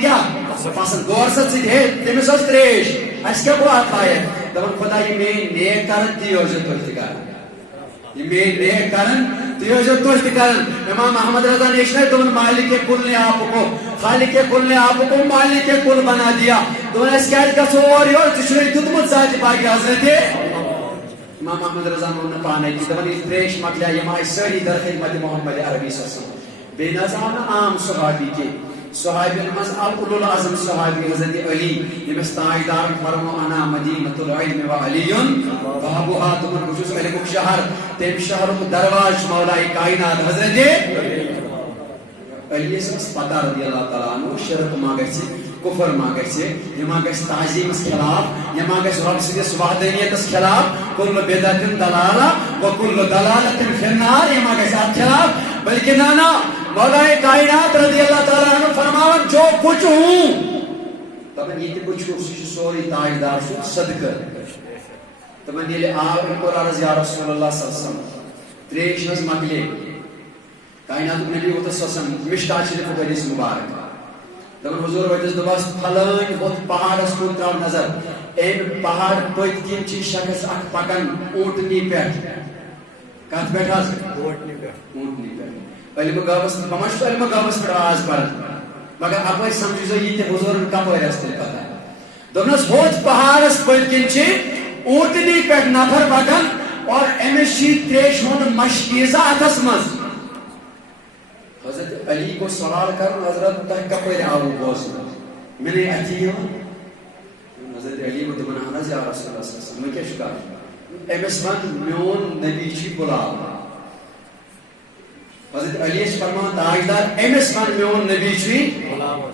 کیا پسند غور ست ہے تمس تریش اس کیا گو ات لائق دپان خدا یہ میری نیک کرن تی تھی کران یہ میری نیک کرن تی کران امام محمد رضا نیشن دپان مالک کل نے آپ کو خالق کل نے آپ کو مالک کل بنا دیا دپان اس کیا گھو اور یور ژے دیتمت ذات باقی حضرت امام محمد رضا وون پانے کہ دپان یہ تریش مکلیا یم آئی ساری در خدمت محمد عربی صلی اللہ علیہ وسلم بیٚیہِ نہ حظ آو نہٕ عام صحابی کینٛہہ صحابین منٛز اول العظم صحابی حضرت علی ییٚمِس تاجدار فرمو انا مدینۃ العلم وعلی بابها دپان بہٕ چھُس علمُک شہر تمہِ شہرُک درواز چھُ مولائے کائنات حضرت علی ٲس پتہ رضی اللہ تعالیٰ عنہ شرک ما گژھِ کفر ما گژھِ یہِ ما گژھِ تعظیمس خلاف یہِ ما گژھِ رۄب سٕنٛدِس وحدانیتس خلاف کل بدعت دلالہ وکل دلالت فی النار یہِ ما گژھِ اتھ خلاف بلکہ نانا مولا کائنات رضی اللہ تعالیٰ عنہ فرماون جو کچھ ہوں دپان یہ بہ چھُس یہ سورُے تاجدار سُنٛد صدقہ دپان ییٚلہِ آو أمۍ کوٚر عرض یا رسول اللہ صلی اللہ علیہ وسلم تریش حظ مکلے کائناتُک نبی ووتُس صلی اللہ علیہ وسلم مشکات شریفُک حدیث مبارک دپان حضور وٲتِس دوٚپہس پھلٲنۍ ہُتھ پہاڑس کُن ترٛاو نظر أمۍ پہاڑ پٔتۍ کِنۍ چھِ شخص اکھ پکان اوٗنٹنی پٮ۪ٹھ کتھ پٮ۪ٹھ حظ اوٗنٹنی پٮ۪ٹھ علمہٕ گٲوس بہٕ ما چھُس علمہٕ گٲوس پٮ۪ٹھ آز پران مگر اپٲرۍ سمجھو سا یہِ تہِ حضوٗرن کپٲرۍ ٲس تیٚلہِ پتہ دوٚپنس ہُتھ پہاڑس پٔتۍ کِنۍ چھِ اوٗنٹنی پٮ۪ٹھ نفر پکان اور أمِس چھِ تریشہِ ہُنٛد مشکیٖزہ اتھس منٛز حضرت علی کو سوال کرن حضرت تہ کپٲرۍ آوٕ بوزنہٕ مےٚ نے اَتھی یِوان حضرت علی کو دپان اہن حظ یا رسول اللہ صلی اللہ علیہ وسلم وۄنۍ کیٛاہ چھُ کرُن أمِس ون میون نبی چھُے بُلاوان حضرت علی چھِ فرماوان تاجدار أمِس ون میون نبی چھُے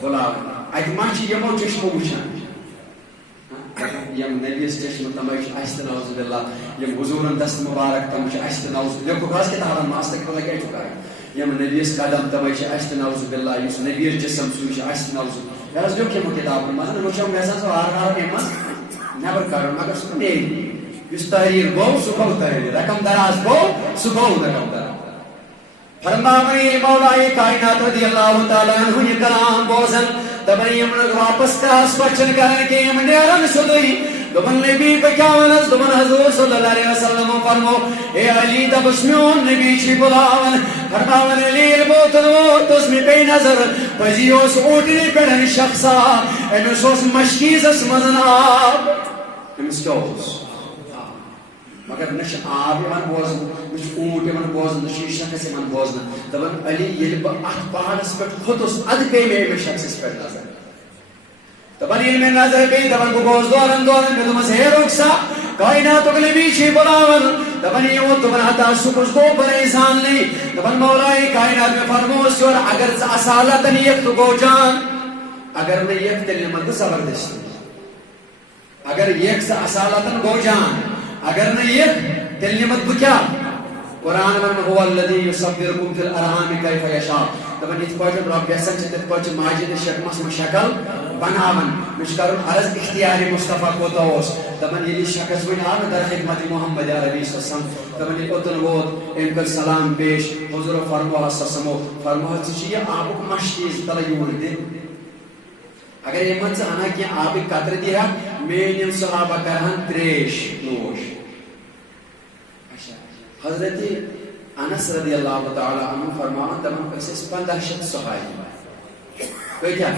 بُلاوان اتہِ ما چھِ یِمو چشمو وٕچھان یم نبیس چشمہٕ تمے چھِ اَسہِ تہِ نعوذ باللہ یم حضوٗرن دست مبارک تم چھِ اَسہِ تہِ نعوذ لیکھُکھ حظ کِتابن منٛز استغفر اللہ کیٛاہ چھُ کران یم نبیس قدم تمے چھِ اَسہِ تہِ نعوذ باللہ یُس نبیس جسم سُے چھُ اَسہِ تہِ نعوذ یہِ حظ لیوٚکھ یِمو کِتابن منٛز وٕچھو مےٚ ہسا سُہ وارٕ وارٕ اَمہِ منٛز نٮ۪بر کڑُن مگر سُہ نیرِ یُس تحریر گوٚو سُہ گوٚو تحریر رقم دراز گوٚو سُہ گوٚو رقم دراز فرماوان ییٚلہِ مولائے کائنات رضی اللہ تعالیٰ عنہ یہِ کلام بوزن دپان یِم نہٕ واپس کراس کوسچن کران کینٛہہ یِم نیرن سیودٕے دپان نبی بہٕ کیٛاہ ونس دپان حضور صلی اللہ علیہ وسلم فرمو اے علی دپس میون نبی چھُے بُلاوان فرماوان علی ییٚلہِ بہٕ اوٚتن ووتُس مےٚ پیٚیہِ نظر پزی اوس اوٗنٹنی پٮ۪ٹھ شخصا أمِس اوس مشکیٖزس منٛز آب أمِس کیٛاہ اوس مگر نہ چھُ آب یِوان بوزنہٕ نہ چھُ اوٗنٹ یِوان بوزنہٕ نہ چھُ یہِ شخص یِوان بوزنہٕ دپان علی ییٚلہِ بہٕ اتھ پہاڑس پٮ۪ٹھ کھوٚتُس ادٕ پیٚیہِ مےٚ أمِس شخصس پٮ۪ٹھ نظر دپان ییٚلہِ مےٚ نظر پیٚیہِ دپان بہٕ گوٚوُس دوران دوران مےٚ دوٚپمس ہے رُک سا کائناتُک نبی چھُے بُلاوان دپان یہِ ووت دپان ہتا سُہ کُس گوٚو پریشانٕے دپان مولائے کائنات مےٚ فرمووُس یورٕ اگر ژٕ اصالتن یِکھ تہٕ گوٚو جان اگر نہٕ یِکھ تیٚلہِ نِمکھ بہٕ زبردستی اگر یِکھ ژٕ اصالتن گوٚو جان اگر نہٕ یِکھ تیٚلہِ نِمکھ بہٕ کیٛاہ قرآن ونان هو الذی یصورکم فی الارحام کیف یشاء دپان یِتھ پٲٹھۍ رۄب یژھان چھِ تِتھ پٲٹھۍ چھِ ماجہِ ہٕنٛدِس شکمس منٛز شکل بناوان مےٚ چھُ کرُن عرض اختیارِ مصطفیٰ کوتاہ اوس دپان ییٚلہِ یہِ شخص وۄنۍ آو نہٕ در خدمت محمد عربی صلی اللہ علیہ وسلم دپان ییٚلہِ اوٚتن ووت أمۍ کٔر سلام پیش حضوٗرو فرموہس فرموہس ژٕ چھُ یہِ آبُک مشکیٖز تلہٕ یوٗرۍ دِ اگر یِمن ژٕ ہنا کینٛہہ آبٕکۍ قطرٕ دِہکھ میٲنۍ یِم صحابہ کرہن تریش نوش حضرت انس رضی اللہ تعالیٰ عنہ فرماوان دپان أسۍ ٲسۍ 1500 صحابی کۭتیاہ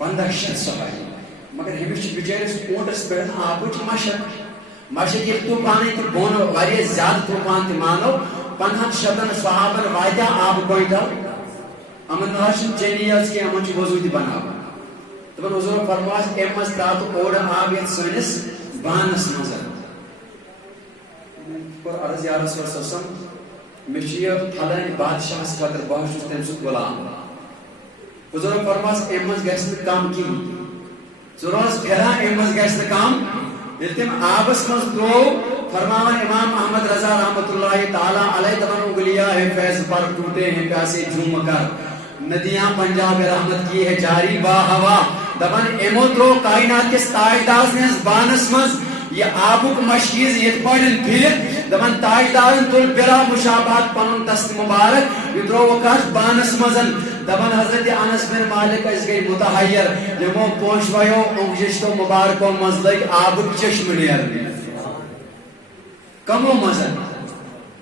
1500 صحابی مگر ہیٚمِس چھِ بِچٲرِس اوٗنٹس پٮ۪ٹھ آبٕچ مشک ییٚلہِ طوٗفانٕے تہِ بۄن واریاہ زیادٕ طوٗفان تہِ مانو 500 صحابن واتیاہ آبہٕ کوینٹل یِمن نہ حظ چھُنہٕ چینی حظ کینٛہہ یِمن چھُ وضوٗ تہِ بناوان دپان حضوٗرن فرمووس اَمہِ منٛز ترٛاو تہٕ اورٕ آب یتھ سٲنِس بانس منٛز عرض یا رسول اللہ صلی اللہ علیہ وسلم مےٚ چھُ یہِ پھلٲنۍ بادشاہس خٲطرٕ بہٕ حظ چھُس تٔمۍ سُنٛد غلام حضوٗرن فرمووس اَمہِ منٛز گژھِ نہٕ کم کِہیٖنۍ ژٕ روز پھیران اَمہِ منٛز گژھِ نہٕ کم ییٚلہِ تٔمۍ آبس منٛز ترٛوو فرماوان امام احمد رضا رحمۃ اللہ تعالیٰ علیہ دپان انگلیاں ہے فیض پر ٹوٹے ہیں پیاسے جھوم کر ندیاں پنجاب رحمت کی ہے جاری با ہوا دپان ایمو ترٛوو کائنات کِس تاجدار سٕنٛدِس بانس منٛز یہ آبُک مشکیٖز یِتھ پٲٹھۍ پھِرِتھ دپان تاجدارن تُل بِلا مشابہت پنُن دست مبارک یہِ ترٛووُکھ اتھ بانس منٛز دبن حضرت انس بن مالک اس گئی متحیر یمو پوشویو انگشتو مبارکو مزلک آب چشم نیرنی کمو مزن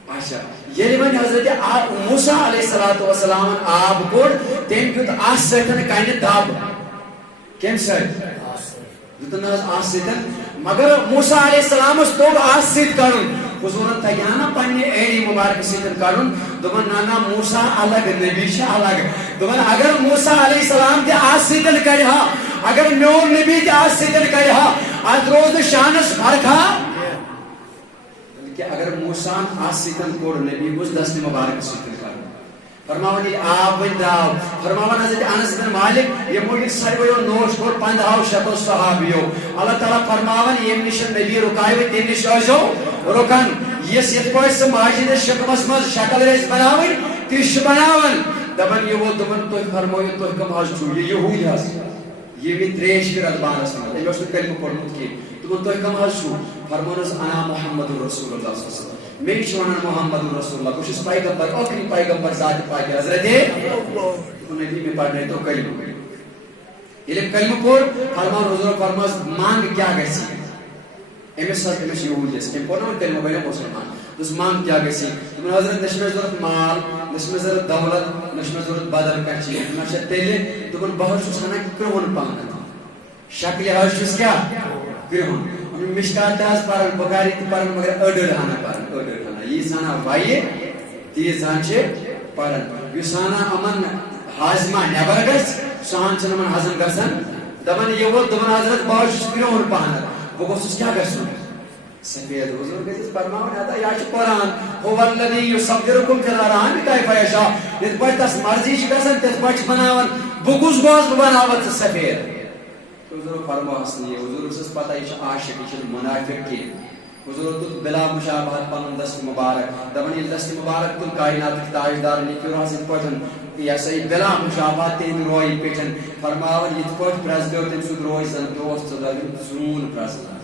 اچھا یہ ون حضرت موسیٰ علیہ السلام آب کوڑ تم دیت آس سیتن کائن داب کم سیت دیتن آس سیتن مگر موسیٰ علیہ السلام اس توب آس سیت کرن حضورن تیانا پنی ایڑی مبارک سیتن کرن دبن نانا موسیٰ الگ نبی شاہ الگ دبن اگر موسیٰ علیہ السلام تی آس سیتن کریا اگر میون نبی تی آس سیتن کریا آج روز شانس فرقا کہ اگر موسیٰ آس سیتن کوڑ نبی اس دست مبارک سیتن کرن فرماونی آب بن داو فرماون حضرت انس بن مالک یہ موجود سرویو نوش کور پندہاو شتو صحابیو اللہ تعالیٰ فرماون یہ نشن نبی رکائیوی تین نش آجو رکن یہ سیت پوش سے ماجد شکمس مز شکل ریس بناوی تیش بناون دبن یہ وہ دبن توی فرموی توی کم حج چھو یہ یہودی حس یہ بھی تریش کر ادبان اسمت یہ اس نے کلمہ پڑھنت کی دبن توی کم حج چھو فرمونس انا محمد رسول اللہ صلی اللہ علیہ وسلم میں شونا محمد رسول اللہ کچھ اس پیغمبر آخری پیغمبر ذات پاک حضرت نبی میں پڑھنے تو کلمہ یہ کلمہ پڑھ فرمان حضور فرماس مانگ کیا گیسی امس یہودی اس ام پڑھنا کلمہ بین مسلمان اس مانگ کیا گیسی تمہیں حضرت نشمہ ضرورت مال نشمہ ضرورت دولت نشمہ ضرورت بدل کچی نشمہ تیلے تمہیں بہت سوچنا کہ کرون پانا شکل حج چیز کیا کرون مشکات تاز پارن بکاری تی پارن مگر اڈر ہانا پارن اڈر ہانا یہ سانا وائیے تیز ہانچے پارن یہ سانا امن حازمہ نیبر گس سان چن امن حازم گسن دبن یہ وہ دبن حضرت باش کرون پانا وہ گوشت کیا گسن سفید حضور کہتے فرماؤں آتا یا چھ قرآن هو الذی یصورکم فی الارحام کیف یشاء یہ پچ تس مرضی چھ گسن تس پچ بناون بگوز گوز بناوت سفید حضور فرما حسنی حضور اس پتہ یہ عاشق یہ منافق کی حضور تو بلا مشابہت پن دست مبارک دبن یہ دست مبارک تو کائنات کی تاجدار نکیور حسن پٹن یا سی بلا مشابہت تین روئی پیٹن فرماون یہ پٹ پرزدور تم سود روئی سن دوست دل زون پرزدور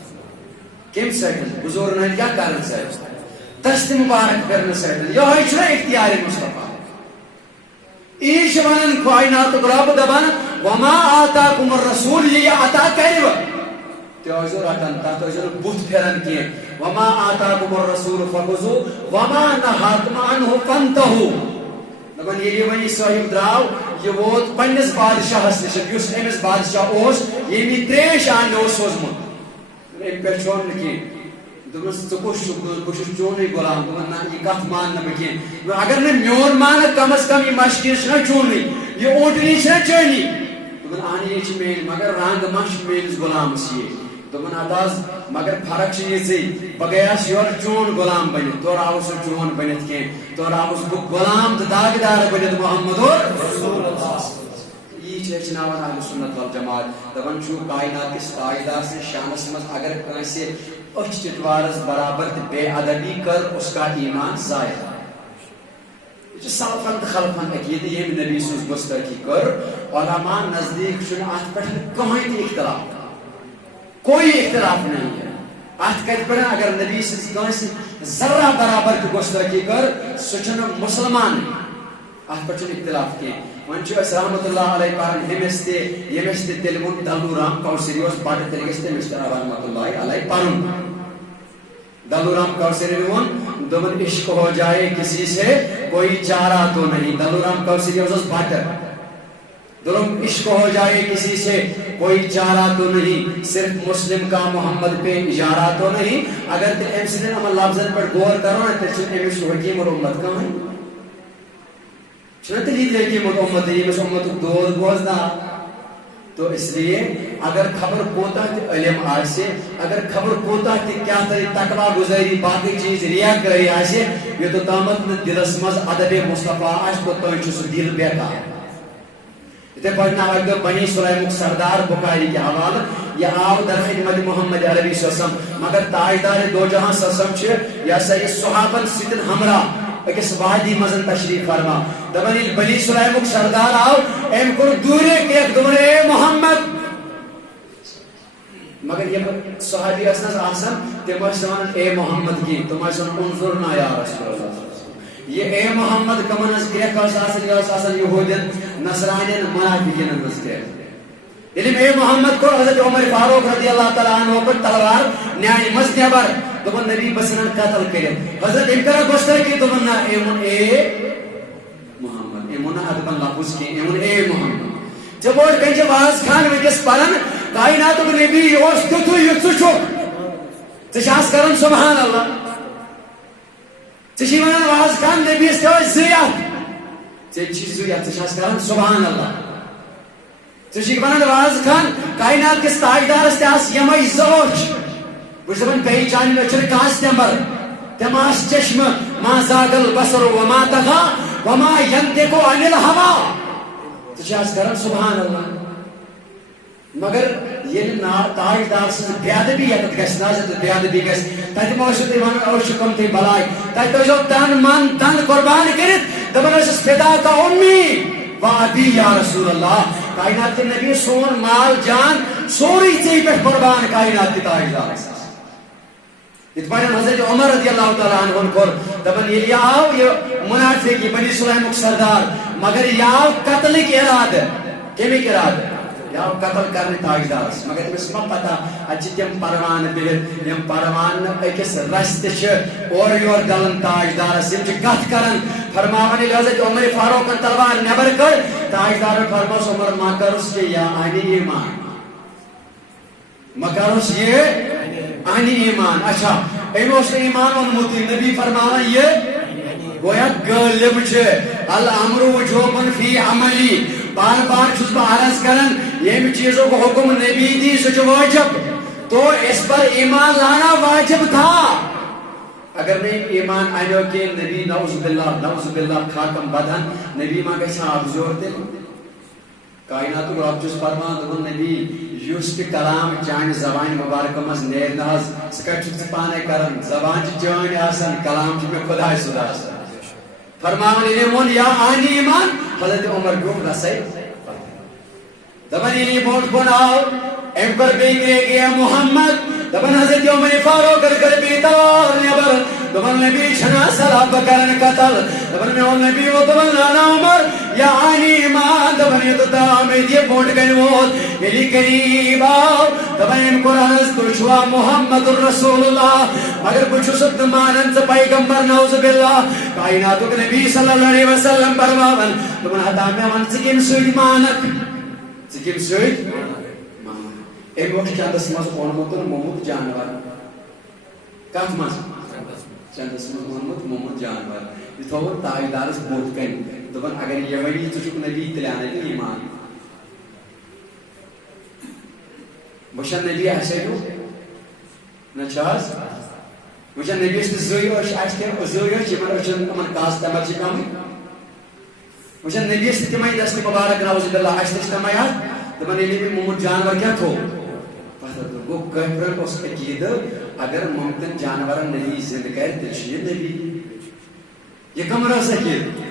کم سیٹن حضور نے کیا کرن سیٹن دست مبارک کرن سیٹن یہ ہے چھنا اختیار مصطفیٰ ایش ونن کائنات رب دبن وما آتاکم الرسول یہ عطا کرو تیوزر اٹن تا تیوزر بوت پھرن کیے وما آتاکم الرسول فخذوا وما نهاکم عنه فانتهوا دبن یہ ونی صاحب دراو یہ ووت پنس بادشاہس نش یس امس بادشاہ اوس یمی تریش آن اوس سوزمت ایک پہچون کی دبن سکوش بوش چونی غلام دبن نا یہ کت مان نہ بکی اگر نے میون مان کم از کم یہ مشکل چھ چونی یہ اونٹنی چھ چونی دبن آنی چھ میل مگر رنگ مش میل غلام سی دبن اداز مگر فرق چھ یہ زی بگیاس یور چون غلام بن تو راوس چون بنت کی تو راوس بو غلام داغدار بنت محمد رسول اللہ یہ چناوان اہل سنت والجماعت دبن چھو کائنات کس تاجدار سے شانس مز اگر کانسے اچھ چٹوارز برابر بے ادبی کر اس کا ایمان ضائع یہ سلفن خلفن عقید یہ نبی سوز گستاخی کر علماء نزدیک چھ ات پہ کہیں اختلاف کوئی اختلاف نہیں ہے ات کت پہ اگر نبی سوز کانس ذرہ برابر کی گستاخی کر سچن مسلمان ات پہ اختلاف کی ون چھ رحمت اللہ علیہ پارن یمستے تلون دلو رام کوثری اس بڑ تلگس تے مستر رحمت اللہ علیہ پارن دلو رام کوثری ون دمن عشق ہو جائے کسی سے کوئی چارہ تو نہیں دلو رام کوثری اس بڑ دلم عشق ہو جائے کسی سے کوئی چارہ تو نہیں صرف مسلم کا محمد پہ اشارہ تو نہیں اگر تے امسن ہم لفظن پر غور کرو تے چھ امس حکیم اور امت کا ہے چھنا تلید حکیم اور امت یہ بس امت دود بوزنا تو اس لیے اگر خبر کوتا تے علم آسے اگر خبر کوتا تے کیا تری تقوی گزاری باقی چیز ریا کری آسے یہ تو تامت دلس مز ادب مصطفیٰ آس تو تو چھ دل بیکار تے پڑھنا ہے بنی سلیم سردار بخاری کے حوالہ یہ آو در خدمت محمد عربی صلی اللہ علیہ وسلم مگر تاجدار دو جہاں سسم چھ یا سید صحابن سیدن ہمراہ اکس وادی مزن تشریف فرما دبن بنی سلیم سردار آو ایم کو دورے کے دورے اے محمد مگر یہ صحابی اسنس آسن تم سوان اے محمد کی تم سوان انظرنا یا رسول اللہ یہ اے محمد کمن از گریک آسن یہودین نصرانین منافقین مزکر علم اے محمد کو حضرت عمر فاروق رضی اللہ تعالیٰ عنہ پر تلوار نیانی مز نیبر دبن نبی بسنن قتل کرے حضرت امکرہ گوشتر کی دبن نا ایمون اے محمد ایمون ادبن لفظ کی ایمون اے محمد جب اور کنچے باز خان وکس پرن کائنات کو نبی اوش تتو یتسو چوک تشاس کرن سبحان اللہ تشی ونن باز خان نبی استوی زیاد تشی زیاد تشاس کرن سبحان اللہ تشی ونن باز خان کائنات کس تاجدار استیاس یمائی زوج بجھ دبن پہی چانی لچر کاس تیمبر تماس چشم ما زاگل بسر وما تغا وما ینتکو عن الہوا تشاس کرن سبحان اللہ مگر یہ تاجدار سے بیادبی یتت گس نازت بیادبی گس تاج موشد ایمان اور شکم تی بلائی تاج تو جو تن من تن قربان کرت دبن اس فدا کا امی وابی یا رسول اللہ کائنات کے نبی سون مال جان سوری چیز پہ قربان کائنات کی تاجدار اتبارن حضرت عمر رضی اللہ تعالیٰ عنہ کو دبن یہ آو یہ منافقی بنی سلیم سردار مگر یہ آو قتل کی اراد کمی کی اراد یا قتل کرنے تاجدار مگر تمہیں ما پتا اچھی تم پروان بہت یم پروان اکس رست اور یور دلن تاجدار یم کت کرن فرماوانی حضرت عمر فاروق تلوار نبر کر تاجدار فرماس عمر ما کرس کے یا آنی ایمان ما کرس یہ آنی ایمان اچھا ایموس ایمان ونموتی نبی فرماوان یہ گویا غالب چھے الامر وجوبن فی عملی بار بار چھس با عرض کرن یہ چیزوں کو حکم نبی دی سچ واجب تو اس پر ایمان لانا واجب تھا اگر نہیں ایمان آئیو کہ نبی نعوذ باللہ خاکم بدن نبی ماں کیسا آپ زور دے کائنات کو رب جس فرمان دون نبی یوس کے کلام چاند زبان مبارکم از نیر ناز سکر چھت پانے کرن زبان چاند آسن کلام چھ خدا صدا آسن فرمان انہیں یا آنی ایمان حضرت عمر گفت رسائی دبن انہیں بوٹ بناؤ امپر بیگرے گیا محمد دبن حضرت عمر فاروق کر بیتار نبر دبن نبی چھنا سلاب کرن قتل دبن میں نبی و دبن لانا عمر یا آنی ایمان دبن یہ تو آمید یہ بوٹ گئی موت یلی قریب آؤ دبن ان قرآن تشوا محمد الرسول اللہ مگر کچھ سبت مانن سے پیغمبر نعوذ باللہ کائناتو کے نبی صلی اللہ علیہ وسلم برماون دبن حتا میں من سکیم سوید مانک سکیم سوید مانک ایک وقت چاندس مز اونمتن محمد جانور کف مز چاندس مز اونمت محمد جانور یہ تھوڑا تاجدارس بوت کن دبن اگر یہ وڑی تو چک نبی تلیانے کے ایمان بشن نبی ایسے جو نچاز بشن نبی اس زوی اور شاشتے زوی اور چیمن اور چیمن کمان کاس تمر چکامی بشن نبی اس تیمائی دست مبارک نعوذ باللہ اشتش تمایات دبن نبی محمد جانور کیا تھو وہ کہفرن اس عقید اگر ممکن جانورن نبی زند کر تلشید نبی یہ کم رس عقید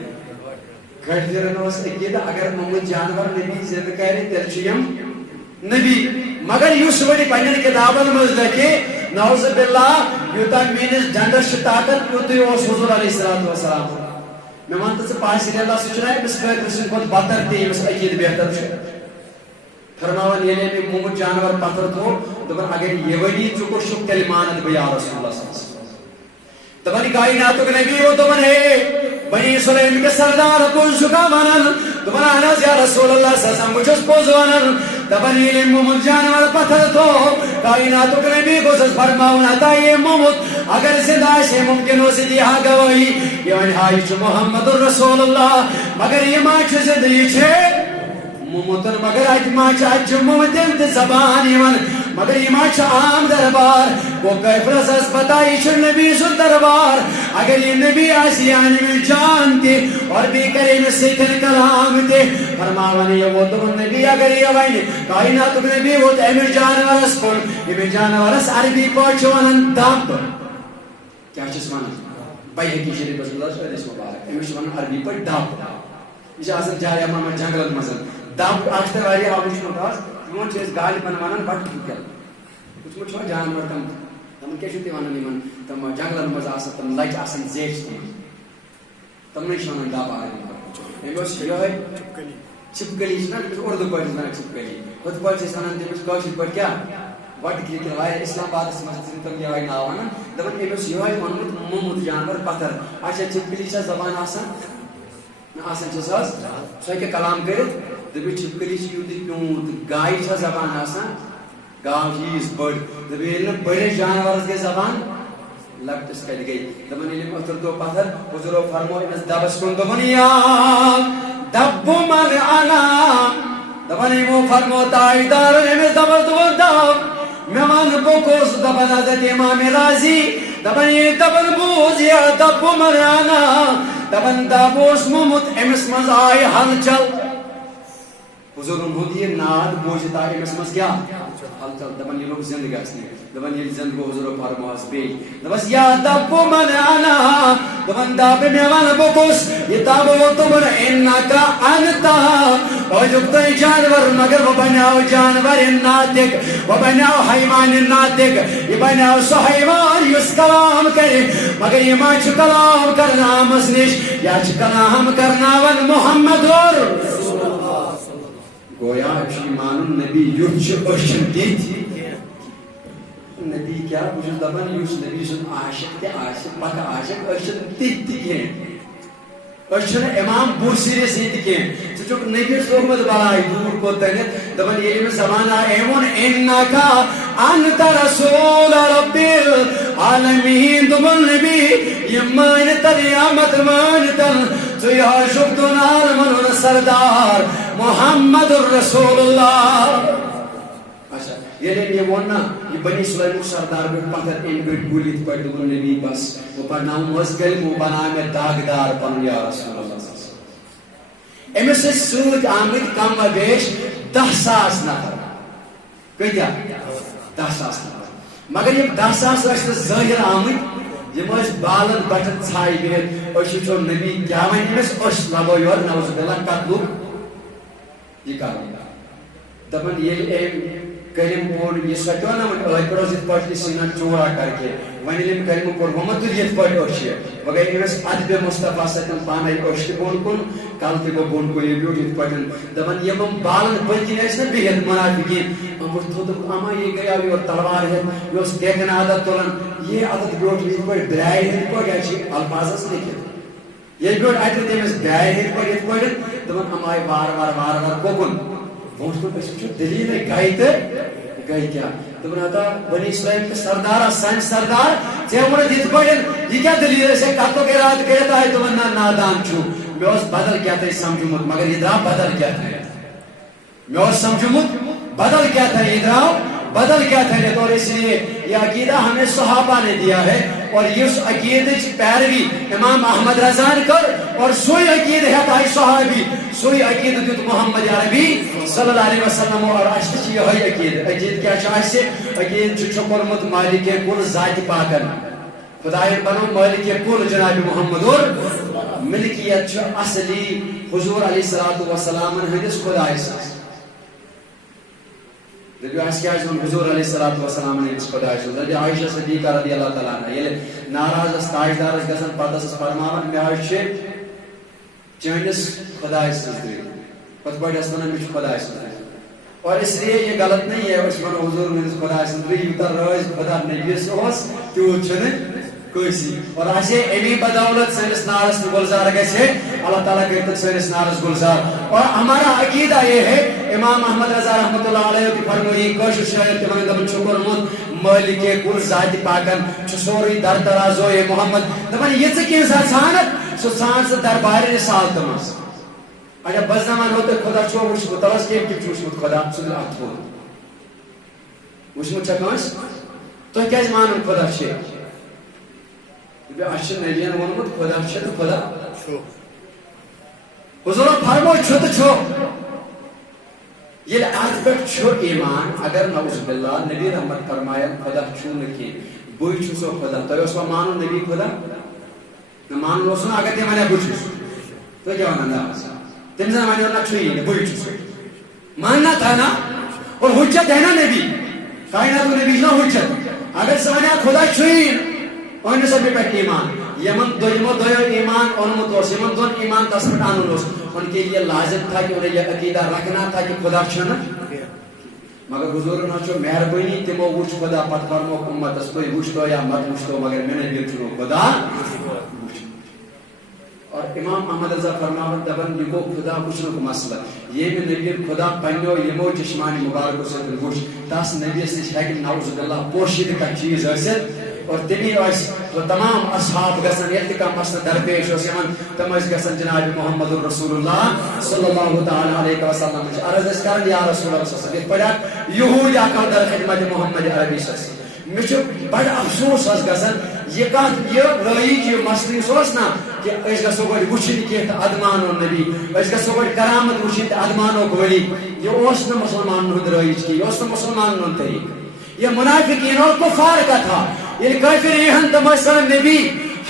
کہفرن اس عقید اگر ممکن جانور نبی زند کر تلشیم نبی مگر یوس وڑی پنن کتابن مز لکھے نعوذ باللہ یوتا مینس ڈنڈس طاقت یوتی اوس حضور علیہ السلام میں مانتا سے پاس اللہ سچنائے بس کہت رسن کھت بہتر تی بس عقید بہتر چھے فرماوان یہ میں محمد جانور پتھر تو دبن اگر یہ وڑی چکو شک تل مانت بیا رسول اللہ صلی اللہ علیہ وسلم دبن کائناتو کے نبی وہ دبن ہے بنی سلیم کے سردار کن شکا مانن دبن آناز یا رسول اللہ صلی اللہ علیہ وسلم مجھس پوزوانن دبن یہ محمد جانور پتھر تو کائناتو کے نبی کو سس فرماون عطا یہ محمد اگر زندہ سے ممکن ہو سدی ہاں گواہی یہ انہائی چو محمد الرسول اللہ مگر یہ ماں چو زندگی چھے ممتن مگر آج ماچا جمعتن تے زبان ایمان مگر یہ ماچا عام دربار وہ کیف رسس بتائی چھو نبی سن دربار اگر یہ نبی آسی آنی میں جانتے اور بھی کریم سیکن کلام تے فرماوانی یہ وہ تو نبی اگر یہ وائنی کائناتو نبی وہ تو امیر جانورس کن امیر جانورس عربی پوچھوانن دام پر کیا چیز مانا بائی حقی شریف رسول اللہ صلی اللہ علیہ وسلم امیر شوانن عربی پر دام پر یہ آسان جائے امام جنگل مزل دام آشتر والی آوش مطاس تمون چیز گالی پنوانن بٹ کل کچھ مچھو جانور تم کیا شوتی وانا نیمن تم جنگل مز آسان تم لائٹ آسان زیش تم نہیں شوانن دام آرہی ایموس یہ ہے چھپکلی اردو پہ چھپکلی ہتھ پہ تمس کاشر پہ کیا وٹ لیکن اسلام آباد تم یہ نا ونان دپان امس یہ اونمت مومت جانور پتھر اچھا چھپکلی زبان آسان سہ کیا کلام کرت دپی چھپکلی یوت پیوت گائے زبان آسان گاو چیز بڑ دپی بڑے جانورس گئی زبان لکٹس کت گئی دپان اتر تو پتھر حضورو فرمو امس دبس کن دپان یا دب من انا دپان یمو فرمو تاجدار امس دبس دپان دب مے ون بکس دپان حضرت امام راضی دپان یہ دپان بوز یا دب من انا دپان دب اوس مومت امس مز آئی ہلچل حضورن ہند یہ ناد بوزت آئی امس مز کیا ہلچل دپان یہ لوگ زندہ گھنے دپان یہ زندہ گو حضورو فرموس بیٚیہِ دپس یا دب من انا دپان دب مے ون بکس یہ دب دپان انکا انتا اوجک تہ جانور مگر وہ بناو جانور ناطق وہ بناو حیوان ناطق یہ بناو سہ حیوان یس کلام کرے مگر یہ ما چھ کلام کرنا مس نش یا چھ کلام کرناون محمد اور گویا ایمان نبی یوچ اشن دت نبی کیا بجھ دپان یس نبی سن عاشق تہ عاشق پک عاشق اشن تت تہ اشن امام بوسری سید کی چک نبی صحبت بلائے دور کو تنت دپان یہ میں زمانہ ایمون انکا انت رسول رب العالمین دپان نبی یہ مان قیامت مان تن تو یہ شبدن عالمن سردار محمد رسول اللہ. اچھا یہ ونا یہ بنی سلیم سردار پہ پتھر ان پہ گولت پہ دپان نبی بس وہ پڑھنا مزگل وہ بنا میں داغدار پن یا رسول اللہ امس سوت آمد کم و بیش 10,000 نفر کتیا 10,000 نفر مگر یہ 10,000 ظاہر آمد یہ بالن بٹن ژھائی بہت وچھو نبی کیا ون امس لگو یور نوز باللہ قتل یہ کر دپان یہ کلم پور یہ سٹو نا پڑوس یہ پہ سینہ چورا کر کے ون کلم پور ومت یہ پہ وغیرہ امس ادب مصطفیٰ ستن پانے اش بون کن کل تہ گو بون کو یہ بیوٹ یہ پہ دپان یم بالن پتن نا بہت منافقین تھوت اما یہ گیا اور تلوار ہے یہ دیکھن عادت تلان یہ عادت بیوٹ یہ پہ برائے ہند پہ الفاظ لکھت یہ بیوٹ اتر تمس برائے ہند پہ یہ پہ دپان اما وار وار وار وار کوکن دلیل گئی تو گئی کیا دپان ہتا بنی اسرائیل کے سردار سان سردار ژے وونت یت پہ یہ کیا دلیل ہے کتو کے رات کرت آئے دپان نا نادان چھو مے بدل کیا تھا سمجھمت مگر یہ درا بدل کیا تھا مے سمجھمت بدل کیا تھا یہ درا بدل کیا تھا اور اس لیے یہ عقیدہ ہمیں صحابہ نے دیا ہے اور اس عقیدے کی پیروی امام احمد رضا نے کر اور سوئی عقید ہے تائی صحابی سوئی عقید دیت محمد عربی صلی اللہ علیہ وسلم اور اشت یہ ہے عقید کیا چاہے سے عقید چھکرمت مالک کل ذات پاکن خدای بنو مالک کل جناب محمد اور ملکیت اصلی حضور علیہ الصلوۃ والسلام ہندس خدای سے دبیو اس کیا حضور علیہ الصلوۃ والسلام نے اس خدای سے دبی عائشہ صدیقہ رضی اللہ تعالی عنہا یہ ناراض اس تاجدار اس گسن پتس فرماون مے چھ چانس خدای سے پت بڑ اس ونن مے خدای سے اور اس لیے یہ غلط نہیں ہے اس من حضور نے خدای سے یوتا روز خدا نبی اس تو چھنے کوئی اور ایسے امی بدولت سنس نارس گلزار گئے اللہ تعالیٰ کرتے سنس نارس گلزار اور ہمارا عقیدہ یہ ہے امام احمد رضا رحمۃ اللہ علیہ کی فرموئی کوشش شاید تمہیں دبن شکر مت مالک کل ذات پاکن چسوری در ترازو محمد دبن یہ کی سانت سو سانس دربار رسال تمس اچھا بس زمان ہوتے خدا چھو وچھمت تلس کیم کی وچھمت خدا سن ات ہو وچھمت چکانس تو کیا مانن خدا چھ اچھا نبیان ونمت خدا چھ تو خدا حضور فرمو چھو تو چھو یہ ات پہ چھو ایمان اگر نعوذ باللہ نبی رحمت فرمایا خدا چھو نکی بوئی چھو سو خدا تو اس کو مانو نبی خدا نہ مان لو سن اگر تے مانے بوئی چھو تو کیا ہونا ہے تم سے مانے نہ چھوئی نہ بوئی چھو ماننا تھا نا اور حجت ہے نا نبی کائنات نبی نہ حجت اگر سمجھا خدا چھوئی اور نے سب پہ ایمان یمن دویمو دویو ایمان اونمت اوس یمن دون ایمان تس پہ انن اوس ان کے لیے لازم تھا کہ انہیں یہ عقیدہ رکھنا تھا کہ خدا چھنا مگر حضور نے مہربانی تمو وچ خدا پت فرمو امتس تھی وچتو یا مت وچتو مگر میں نے چھو خدا اور امام احمد رضا فرماون دبن یہ گو خدا وچنک مسئلہ یہ بھی نبی خدا پنو یمو چشمانی مبارک سے وچ تاس نبی سے ہے نعوذ باللہ پوشیدہ کا چیز ٲسِتھ اور تمی تو تمام اصحاب گسن یتھ کم مسئلہ درپیش اس یمن تم گسن جناب محمد رسول اللہ صلی اللہ تعالی علیہ وسلم عرض اس کرن یا رسول اللہ صلی اللہ علیہ وسلم پڑا یہود آقا در خدمت محمد عربی صلی مجھ بڑ افسوس اس گسن یہ کت یہ رائج یہ مسئلہ سوس نا کہ اس گسو گوڑ وچھن کی ادمانو نبی اس گسو گوڑ کرامت وچھن ادمانو گوڑی یہ اس نا مسلمان ہند رائج کی اس نا مسلمان ہند طریق یہ منافقین اور کفار کا تھا یہ کافر یہ ہن تمسل نبی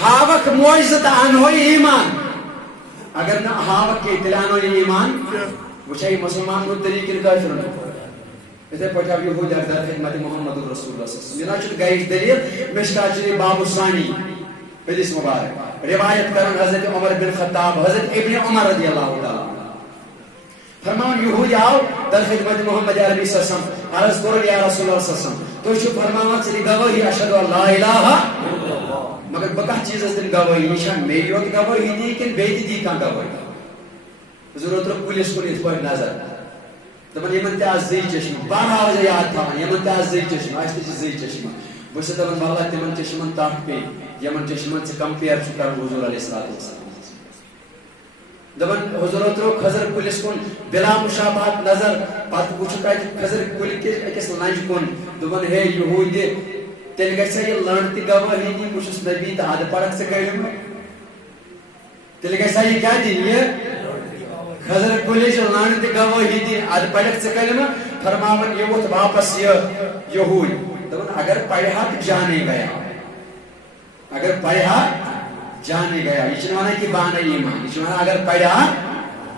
ہاوک معجزت انہوئی ایمان اگر نہ ہاوک کے تلانوئی ایمان وچھائی مسلمان ہند طریق کافر نہ اسے پٹھا بھی ہو جاتا ہے خدمت محمد رسول اللہ صلی اللہ علیہ وسلم یہ گئی دلیل مشکات شریف باب الثانی حدیث مبارک روایت کرن حضرت عمر بن خطاب حضرت ابن عمر رضی اللہ تعالی فرمان یہودی آو در خدمت محمد عربی صلی اللہ علیہ وسلم عرض کرو یا رسول اللہ صلی اللہ علیہ وسلم تو شو فرمان چلی گواہی اشہد اللہ الہ مگر بکہ چیز اس دن گواہی نشان میری وقت گواہی نہیں کہ بیتی دی کان گواہی ضرورت رو پولیس کو اس پر نظر دپان یمن تہ زی چشم بارہا وجہ یاد تھاون یمن تہ زی چشم اس تہ زی چشم بس دپان والله تمن چشمن تاک پہ یمن چشمن سے کمپیئر چھ کر حضور علیہ الصلوۃ والسلام دپان حضرت رو خضر پولیس کن بلا مشابہت نظر پت وچھ خضر کل کے اکس لنج کن دپان ہے یہود تیل گژھِ یہ لڑتی گواہی دی بہ چھُس نبی تہ اد پڑک سے کلم تیل گژھِ یہ کیا دی یہ خضر کلی جو لانت گواہی دی اد پڑک سے کلمہ فرماون یہ وقت واپس یہ یہود دپان اگر پڑھا تو جانے گیا اگر پڑھا جانے گیا یہ چنوانا کی بانا ایمان یہ چنوانا اگر پڑھا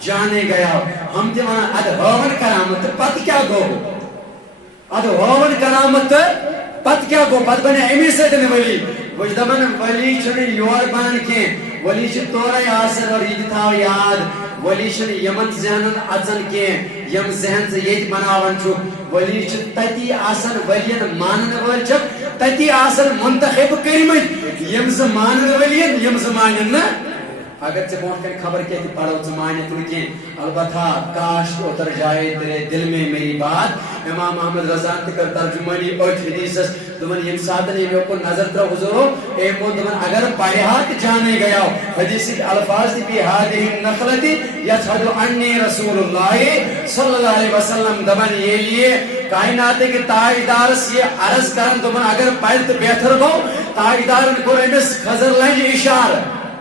جانے گیا ہم دیوانا اد ہون کرامت پت کیا گو اد ہون کرامت پت کیا گو پت بنے امی سے دن ولی وچ دپان ولی چھنے یور بان کی ولی چھ تورے آسن اور یہ تھاو یاد ولی چھنے یمن ذہنن اژن کی یم ذہن سے یہ بناون چھو ولی چھ تتی آسن ولین مانن ول چھ تتی آسن منتخب کرمت یم سے مانن ولین یم سے مانن نہ اگر ژے برونٛٹھ کَنہِ خبر کینٛہہ تہِ پڑو ژٕ مانِتھ نہٕ کینٛہہ البتہ کاش اتر جائے تیرے دل میں میری بات امام احمد رضا تہِ کٔر ترجمانی أتھۍ حدیثس دپان ییٚمہِ ساتہٕ ییٚمہِ کُن نظر ترٛٲو حضورو أمۍ ووٚن دپان اگر پڑھا تہِ جانے گیا حدیثٕکۍ الفاظ تہِ فی ہذِہِ النخلۃ یشہد انی رسول اللہ صلی اللہ علیہ وسلم دپان ییٚلہِ یہ کائناتٕکۍ تاجدارس یہ عرض کرن دپان اگر پرِ تہٕ بہتر گوٚو تاجدارن کوٚر أمِس خضر لنجہِ اشارٕ